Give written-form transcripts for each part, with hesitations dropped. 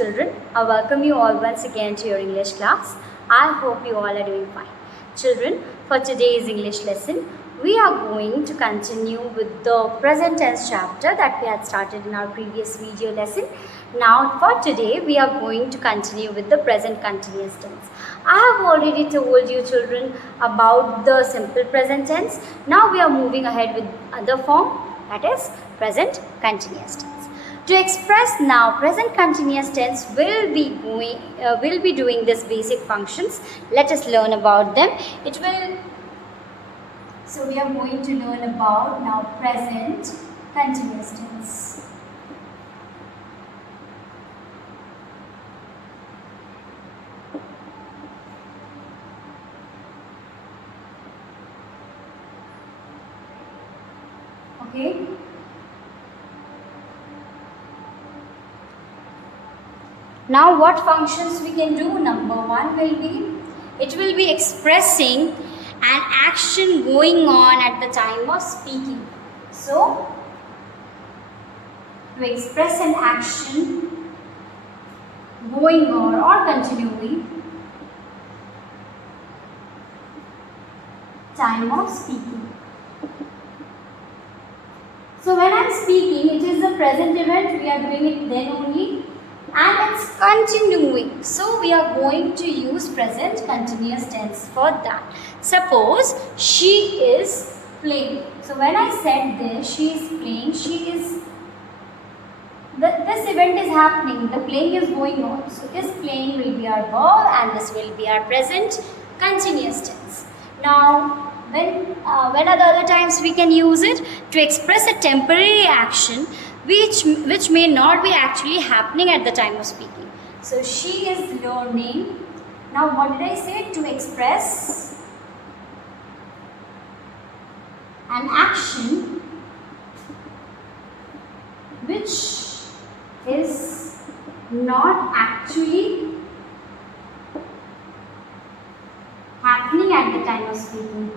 children. I welcome you all once again to your English class. I hope you all are doing fine. Children, for today's English lesson, we are going to continue with the present tense chapter that we had started in our previous video lesson. Now for today, we are going to continue with the present continuous tense. I have already told you children about the simple present tense. Now we are moving ahead with other form, that is present continuous tense. To express now present continuous tense will be doing this basic functions. Let us learn about them. So we are going to learn about now present continuous tense. Okay. Now what functions we can do? Number one it will be expressing an action going on at the time of speaking. So, to express an action going on or continuing, time of speaking. So when I am speaking, it is a present event, we are doing it then only, and it's continuing. So we are going to use present continuous tense for that. Suppose she is playing. So when I said this, she is playing, this event is happening, the playing is going on. So this playing will be our verb and this will be our present continuous tense. Now when are the other times we can use it? To express a temporary action which may not be actually happening at the time of speaking. So she is learning. Now what did I say? To express an action which is not actually happening at the time of speaking.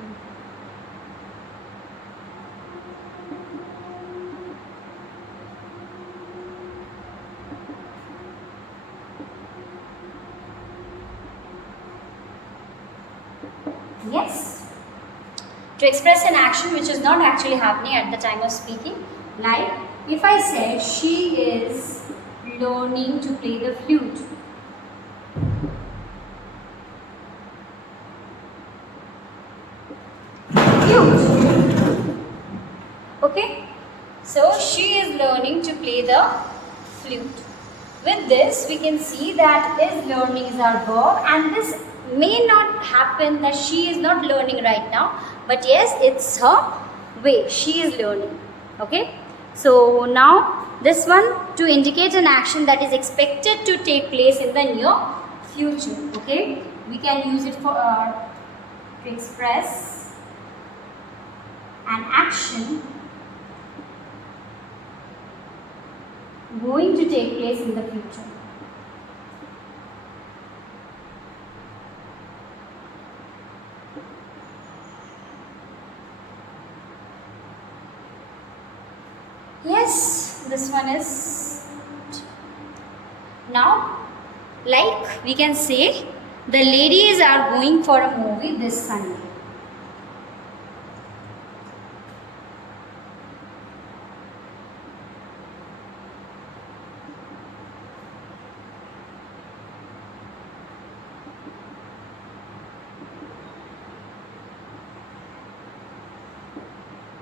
Yes, to express an action which is not actually happening at the time of speaking. Like if I said she is learning to play the flute. Okay, so she is learning to play the flute. With this we can see that is learning is our verb, and this may not happen that she is not learning right now, but yes, it's her way, she is learning. Okay, so now this one to indicate an action that is expected to take place in the near future. Okay, we can use it for to express an action going to take place in the future. Yes, this one is. Now, like we can say, the ladies are going for a movie this Sunday.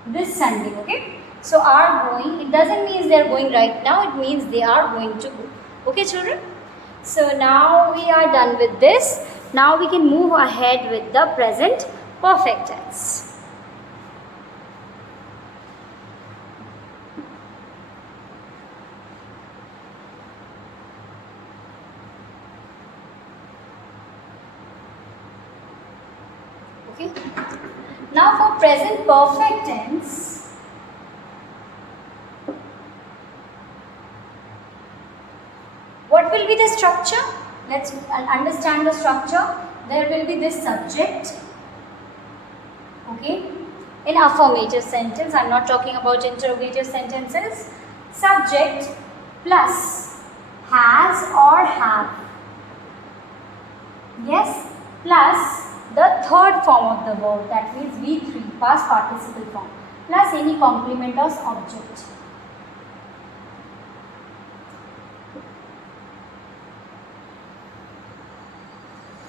This Sunday, okay? So are going, it doesn't mean they are going right now, it means they are going to go. Okay children? So now we are done with this. Now we can move ahead with the present perfect tense. Okay? Now for present perfect tense, what will be the structure? Let's understand the structure. There will be this subject, okay, in affirmative sentence. I am not talking about interrogative sentences. Subject plus has or have. Yes, plus the third form of the verb, that means V3, past participle form, plus any complement or object.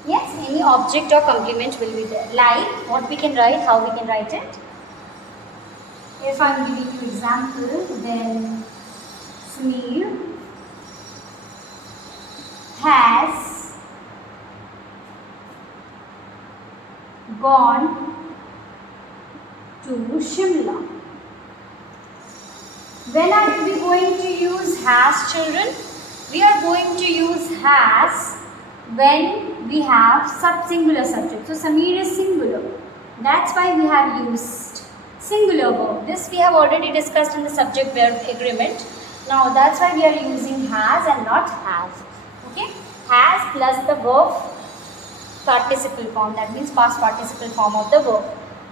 Yes, any object or complement will be there. Like what we can write, how we can write it. If I am giving you example, then Sameer has gone to Shimla. When are we going to use has, children? We are going to use has when we have singular subject. So Sameer is singular. That's why we have used singular verb. This we have already discussed in the subject verb agreement. Now that's why we are using has and not have. Okay? Has plus the verb participle form, that means past participle form of the verb.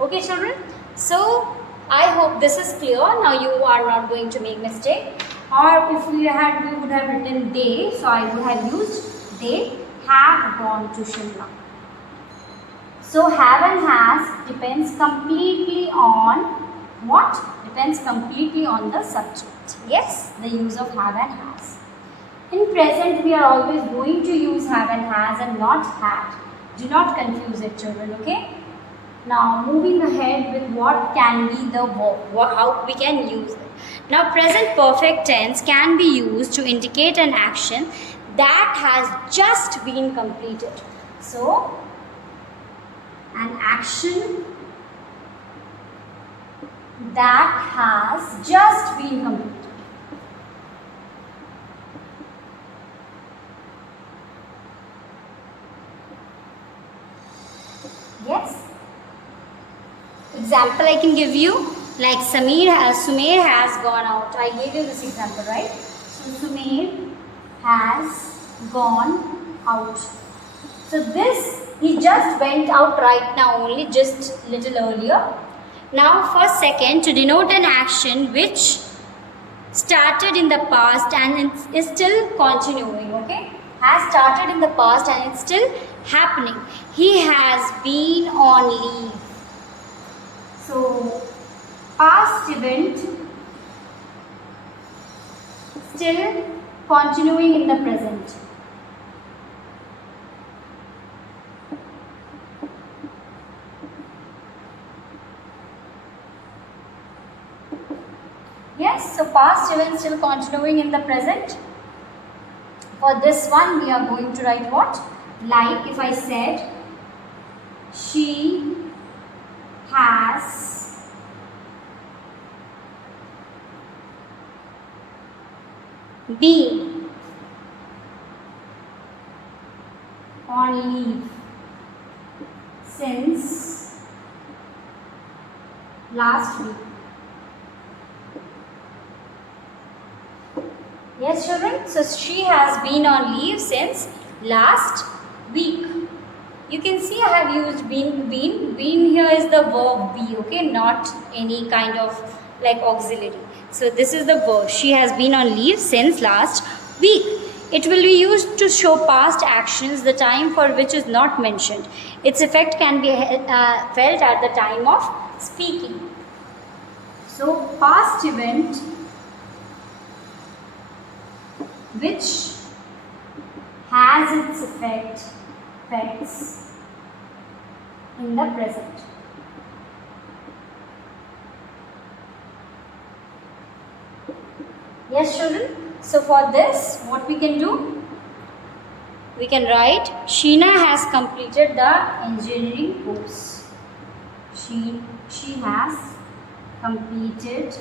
Okay, children? So I hope this is clear. Now you are not going to make mistake. Or if we would have written they, so I would have used they have gone to Shimla. So have and has depends completely on what? Depends completely on the subject. Yes, the use of have and has. In present, we are always going to use have and has and not had. Do not confuse it, children, okay? Now, moving ahead with what can be the verb, how we can use it. Now, present perfect tense can be used to indicate an action that has just been completed. So, an action that has just been completed. Yes. Example I can give you, like Sumer has gone out. I gave you this example, right? So Sumer has gone out. So this, he just went out right now only, just little earlier. Now for second, to denote an action which started in the past and is still continuing, okay? Has started in the past and it's still happening. He has been on leave. So, past event still continuing in the present. Yes, so past event still continuing in the present. For this one, we are going to write what? Like if I said, she has been on leave since last week. Yes, children. So she has been on leave since last week. You can see I have used been. Been here is the verb be, okay, not any kind of like auxiliary. So this is the verb. She has been on leave since last week. It will be used to show past actions, the time for which is not mentioned. Its effect can be felt at the time of speaking. So past event which has its effects in the present. Yes, children. So for this, what we can do? We can write, Sheena has completed the engineering course. She has completed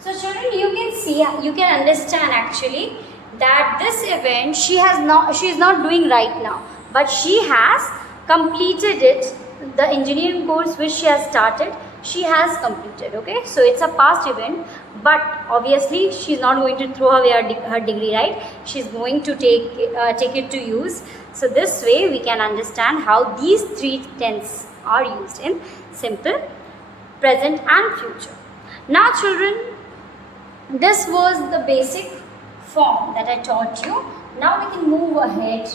So children, you can see, you can understand actually that this event she is not doing right now, but she has completed it, the engineering course which she has started she has completed. Okay, so it's a past event, but obviously she's not going to throw away her degree, right? She's going to take it to use. So this way we can understand how these three tenses are used in simple, present and future. Now children, this was the basic form that I taught you. Now we can move ahead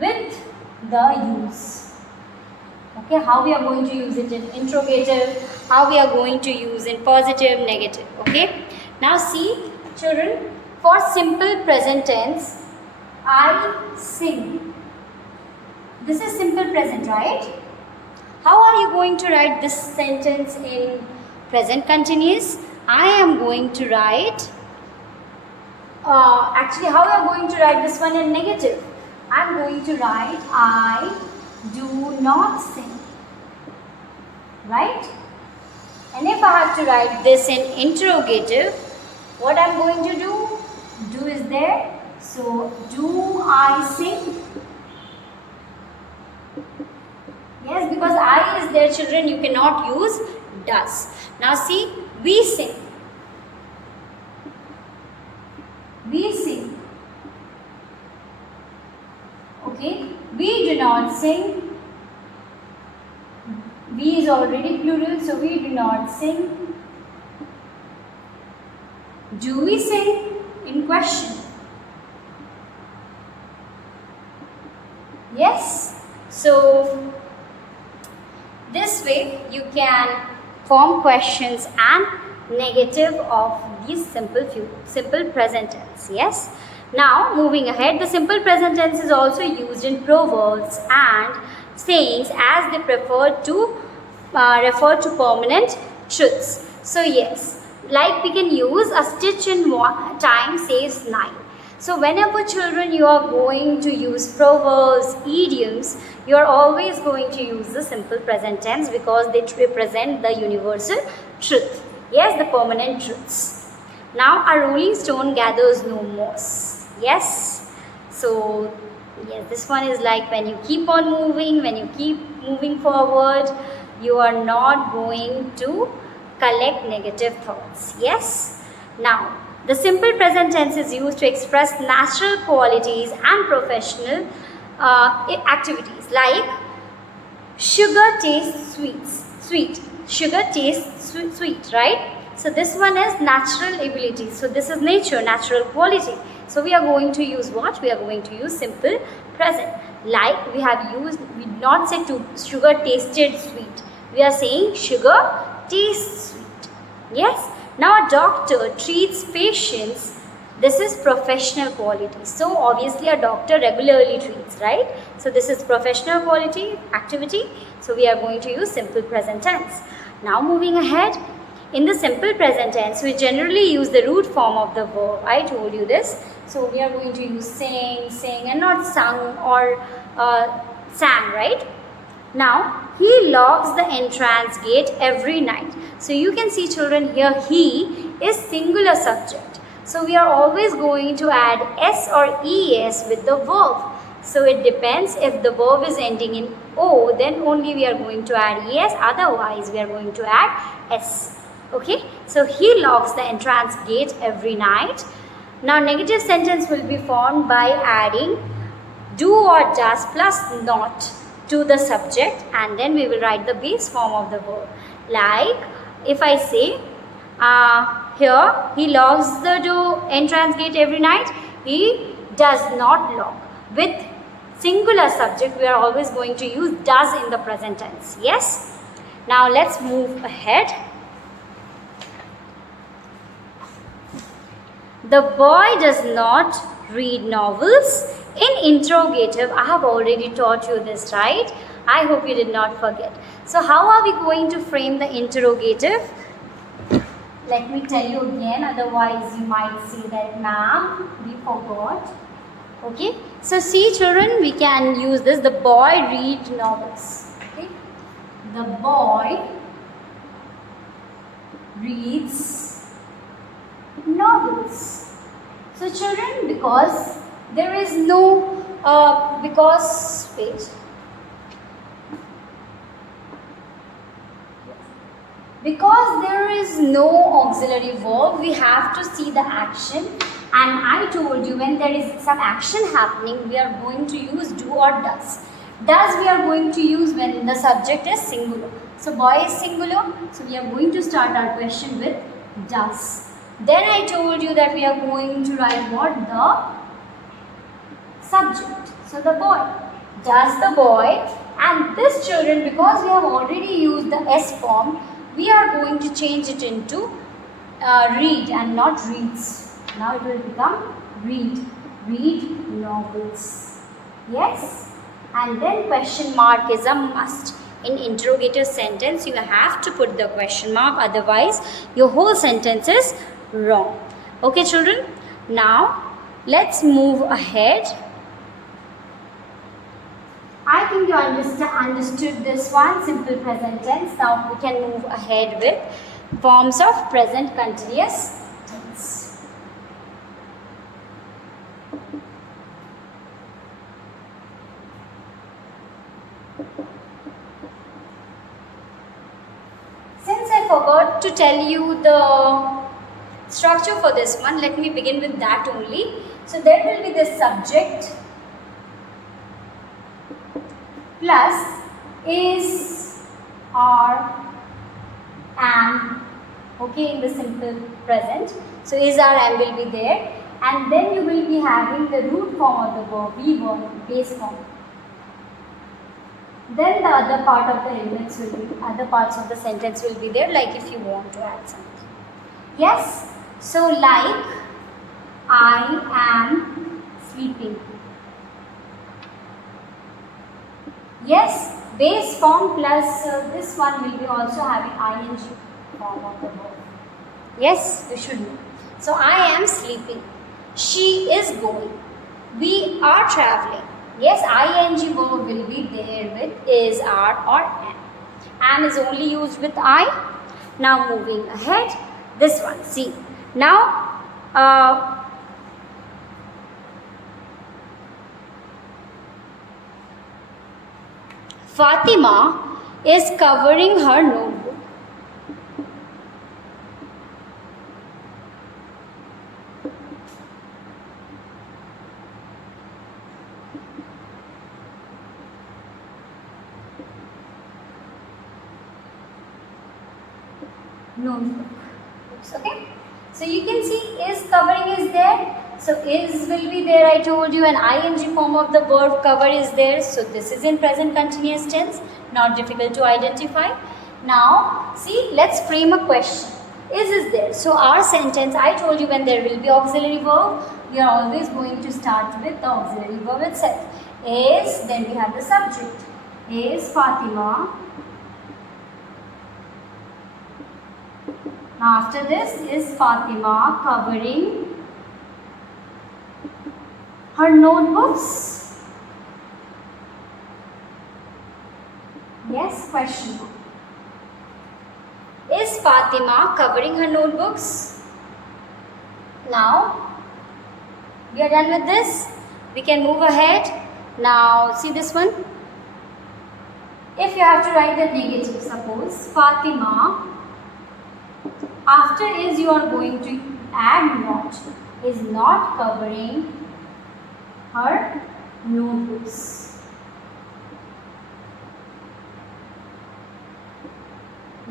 with the use. Okay, how we are going to use it in interrogative, how we are going to use in positive, negative. Okay, now see children, for simple present tense, I sing. This is simple present, right? How are you going to write this sentence in present continuous? I am going to write, actually how are you going to write this one in negative? I am going to write, I do not sing, right? And if I have to write this in interrogative, what I am going to do? Do is there, so do I sing? Yes, because I is there children, you cannot use does. Now see, we sing. We sing. Okay, we do not sing. We is already plural, so we do not sing. Do we sing? In question. Yes. So this way you can form questions and negative of these simple present tense. Yes. Now moving ahead, the simple present tense is also used in proverbs and sayings as they refer to permanent truths. So yes, like we can use a stitch in time saves 9. So whenever children you are going to use proverbs, idioms, you are always going to use the simple present tense because they represent the universal truth. Yes, the permanent truths. Now a rolling stone gathers no moss. Yes. So yes, this one is like when you keep on moving, when you keep moving forward, you are not going to collect negative thoughts. Yes. Now the simple present tense is used to express natural qualities and professional activities like sugar tastes sweet. Sugar tastes sweet, right? So this one is natural ability. So this is nature, natural quality. So we are going to use what? We are going to use simple present. Like we did not say sugar tasted sweet. We are saying sugar tastes sweet. Yes. Now a doctor treats patients. This is professional quality. So obviously a doctor regularly treats, right? So this is professional quality, activity. So we are going to use simple present tense. Now moving ahead, in the simple present tense, we generally use the root form of the verb. I told you this. So we are going to use sing and not sung or sang, right? Now, he locks the entrance gate every night. So you can see children here, he is singular subject. So we are always going to add s or es with the verb. So it depends, if the verb is ending in o, then only we are going to add es, otherwise we are going to add s. Okay, so he locks the entrance gate every night. Now negative sentence will be formed by adding do or does plus not to the subject, and then we will write the base form of the verb. Like if I say here he locks the entrance gate every night, he does not lock. With singular subject we are always going to use does in the present tense. Yes. Now let's move ahead. The boy does not read novels. In interrogative, I have already taught you this, right? I hope you did not forget. So how are we going to frame the interrogative? Let me tell you again, otherwise you might say that ma'am, we forgot. Okay, so see children, we can use this. The boy reads novels. Okay, the boy reads novels. So children, because there is no, Because there is no auxiliary verb, we have to see the action. And I told you when there is some action happening, we are going to use do or does. Does we are going to use when the subject is singular. So boy is singular, so we are going to start our question with does. Then I told you that we are going to write what? The subject. So the boy. Does the boy. And this children, because we have already used the S form, we are going to change it into read and not reads. Now it will become read. Read novels. Yes? And then question mark is a must. In interrogative sentence, you have to put the question mark, otherwise your whole sentence is wrong. Okay children? Now let's move ahead. I think you understood this one, simple present tense. Now we can move ahead with forms of present continuous tense. Since I forgot to tell you the structure for this one, let me begin with that only. So there will be the subject plus is, are, am, okay, in the simple present. So is, are, am will be there, and then you will be having the root form of the verb, be verb, base form. Then the other part of the elements will be, other parts of the sentence will be there, like if you want to add something. Yes? So like, I am sleeping. Yes, base form plus this one will be also having ing form of the verb. Yes, you should know. So I am sleeping. She is going. We are traveling. Yes, ing verb will be there with is, are or am. Am is only used with I. Now moving ahead, this one. See, now Fatima is covering her notebook. Notebook. Okay. So you can see is covering is there. So is will be there, I told you, and ing form of the verb cover is there. So this is in present continuous tense, not difficult to identify. Now see, let's frame a question. Is there. So our sentence, I told you when there will be auxiliary verb, we are always going to start with the auxiliary verb itself. Is, then we have the subject. Is Fatima. Now after this is Fatima covering her notebooks. Yes, question mark. Is Fatima covering her notebooks? Now we are done with this. We can move ahead. Now see this one. If you have to write the negative, suppose Fatima, after is you are going to add not, is not covering her notebooks.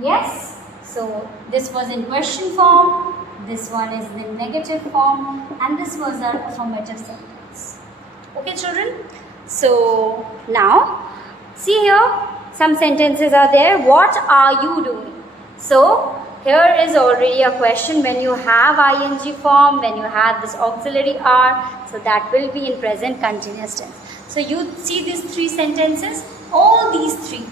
Yes, so this was in question form, this one is in negative form, and this was our affirmative sentence. Okay children, so now see here, some sentences are there. What are you doing? So here is already a question when you have ing form, when you have this auxiliary are, so that will be in present continuous tense. So you see these three sentences, all these three,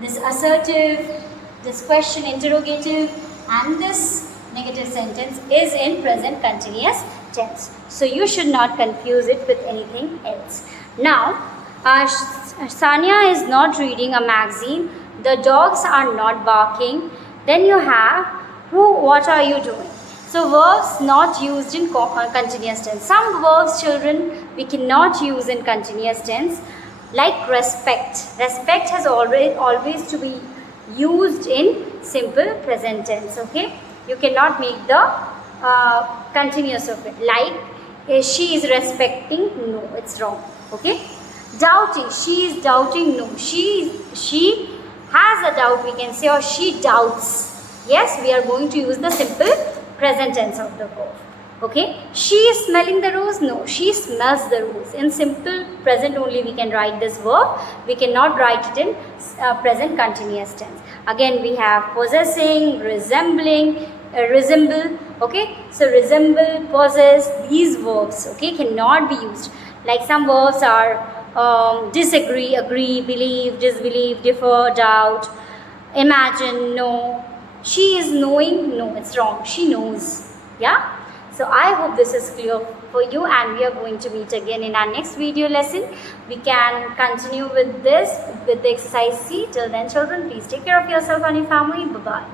this assertive, this question interrogative, and this negative sentence is in present continuous tense. So you should not confuse it with anything else. Now, Sanya is not reading a magazine, the dogs are not barking. Then you have who, what are you doing? So verbs not used in continuous tense. Some verbs, children, we cannot use in continuous tense, like respect. Respect has always to be used in simple present tense. Okay, you cannot make the continuous of it. Like she is respecting, no, it's wrong. Okay, doubting, she is doubting, no, she has a doubt, we can say, or she doubts. Yes, we are going to use the simple present tense of the verb. Okay, she is smelling the rose, no, she smells the rose. In simple present only we can write this verb, we cannot write it in present continuous tense. Again we have possessing, resembling, resemble. Okay, so resemble, possess, these verbs, okay, cannot be used. Like some verbs are disagree, agree, believe, disbelieve, differ, doubt, imagine, know. She is knowing, no, it's wrong, she knows. Yeah, so I hope this is clear for you, and we are going to meet again in our next video lesson. We can continue with this with the exercise C. Till then children, please take care of yourself and your family. Bye bye.